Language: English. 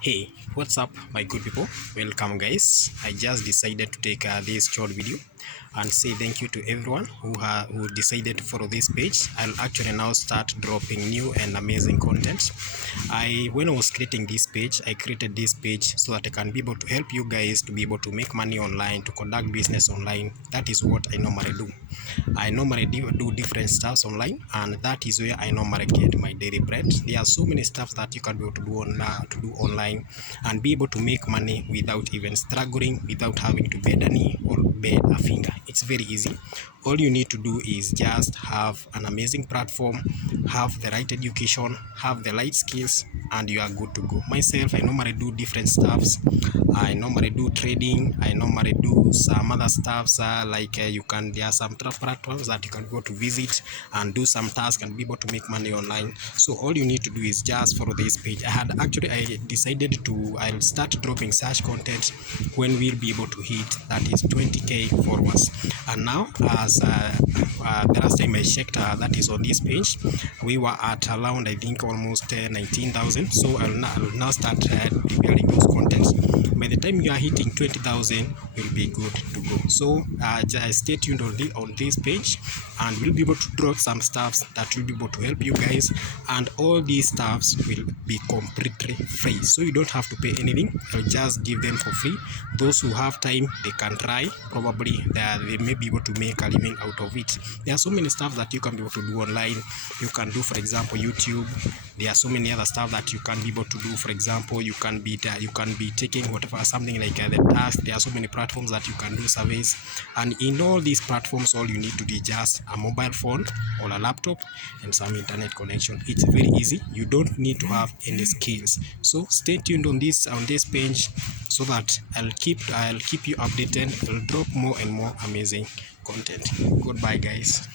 Hey, what's up, my good people? Welcome, guys. I just decided to take this short video and say thank you to everyone who decided to follow this page. I'll actually now start dropping new and amazing content. When I was creating this page, I created this page so that I can be able to help you guys to be able to make money online, to conduct business online. That is what I normally do. I normally do different stuffs online, and that is where I normally get my daily bread. There are so many stuff that you can be able to do online and be able to make money without even struggling, without having to bend a knee or bend a finger. It's very easy. All you need to do is just have an amazing platform, have the right education, have the right skills, and you are good to go. Myself, I normally do different stuffs. I normally do trading. I normally do some other stuffs there are some platforms that you can go to visit and do some tasks and be able to make money online. So all you need to do is just follow this page. I decided I'll start dropping such content when we'll be able to hit, that is 20k followers. And now, as the last time I checked, that is on this page, we were at around, I think, almost 19,000. So I'll now start preparing those contents. By the time you are hitting 20,000, will be good to go. So just stay tuned on this page, and we'll be able to drop some stuffs that will be able to help you guys, and all these stuffs will be completely free, so you don't have to pay anything. I'll just give them for free. Those who have time, they can try. Probably they may be able to make a living out of it. There are so many stuff that you can be able to do online. You can do, for example, YouTube. There are so many other stuff that you can be able to do. For example, you can be taking whatever, something like the task. There are so many platforms that you can do surveys, and in all these platforms, all you need to do is just a mobile phone or a laptop and some internet connection. It's very easy. You don't need to have any skills. So stay tuned on this page, so that I'll keep you updated. I'll drop more and more amazing content. Goodbye, guys.